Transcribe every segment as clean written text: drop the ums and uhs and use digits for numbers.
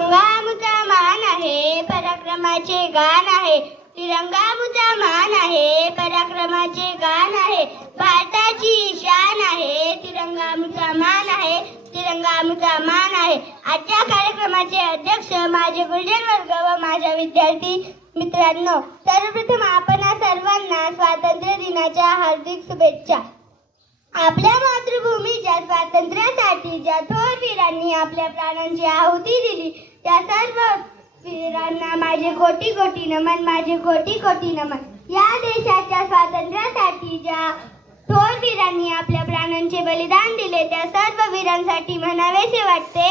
तिरंगा आमचा मान आहे, पराक्रमाचे गान आहे. तिरंगा आमचा मान आहे, पराक्रमाचे गान आहे. भारताची शान आहे, तिरंगा आमचा मान आहे, तिरंगा आमचा मान आहे. आजच्या कार्यक्रमाचे अध्यक्ष माझे गुरुजन वर्ग व माझ्या विद्यार्थी मित्रांनो, सर्वप्रथम आपणा सर्वांना स्वातंत्र्य दिनाच्या हार्दिक शुभेच्छा. आपल्या मातृभूमीच्या स्वातंत्र्यासाठी ज्या थोर वीरांनी आपल्या प्राणांची आहुती दिली त्या सर्व वीरांना माझे कोटी कोटी नमन, माझे कोटी कोटी नमन. या देशाच्या स्वातंत्र्यासाठी ज्या थोर वीरांनी आपल्या प्राणांचे बलिदान दिले त्या सर्व वीरांसाठी म्हणावेसे वाटते,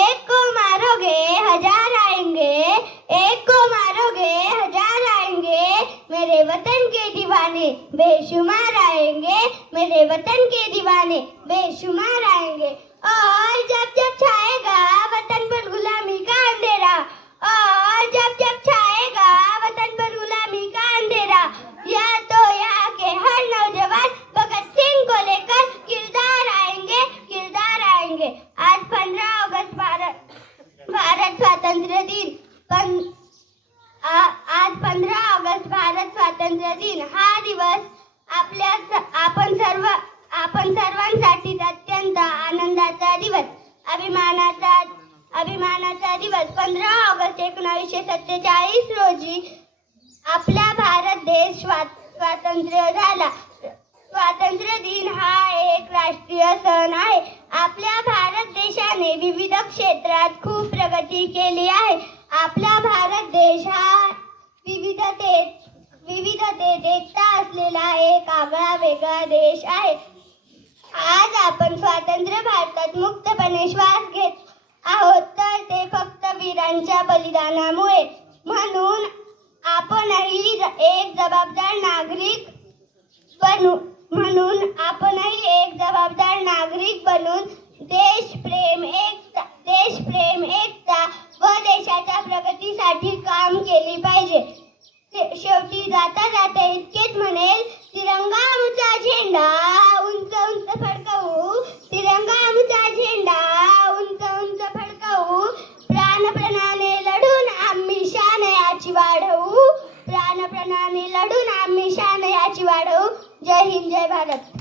एक को मारोगे हजार आएंगे, एक को मारोगे हजार आएंगे, मेरे वतन के दीवाने बेशुमार आएंगे, मेरे वतन के दीवाने बेशुमार आएंगे. और जब जब छाएगा वतन पर गुलामी का अंधेरा, और जब जब छाएगा वतन पर गुलामी का अंधेरा, या तो यहाँ के हर नौजवान भगत सिंह को लेकर किरदार आएंगे, किरदार आएंगे. आज 15 अगस्त भारत स्वातंत्र्य दिन. आज 15 अगस्त भारत स्वातंत्र्य दिन हा दिवस आपण सर्वांसाठी अत्यंत आनंदाचा दिवस, अभिमानाचा दिवस. 15 ऑगस्ट 1947 रोजी आपला भारत देश स्वातंत्र्य झाला. स्वातंत्र्य दिन हा एक राष्ट्रीय सण आहे. आपल्या भारत देशाने विविध क्षेत्रात खूप प्रगती केली आहे. आपला भारत देश हा विविधतेत एकता असलेला एक आगळा वेगळा देश आहे. आज आपण स्वतंत्र भारतात मुक्तपणे श्वास घेत आहोत तर ते फक्त वीरांच्या बलिदानामुळे. म्हणून आपणही एक जबाबदार नागरिक बनून देशप्रेम, एकता व देशाच्या प्रगतीसाठी काम केले पाहिजे. शेवटी जाता जाता इतकेच म्हणेल, तिरंगा आमचा झेंडा उंच उंच फडकवू, तिरंगा आमचा झेंडा उंच उंच फडकवू, प्राणप्रणाने लढून आम्ही शान याची वाढवू, प्राणप्रणाने लढून आम्ही शान याची वाढवू. जय हिंद, जय भारत.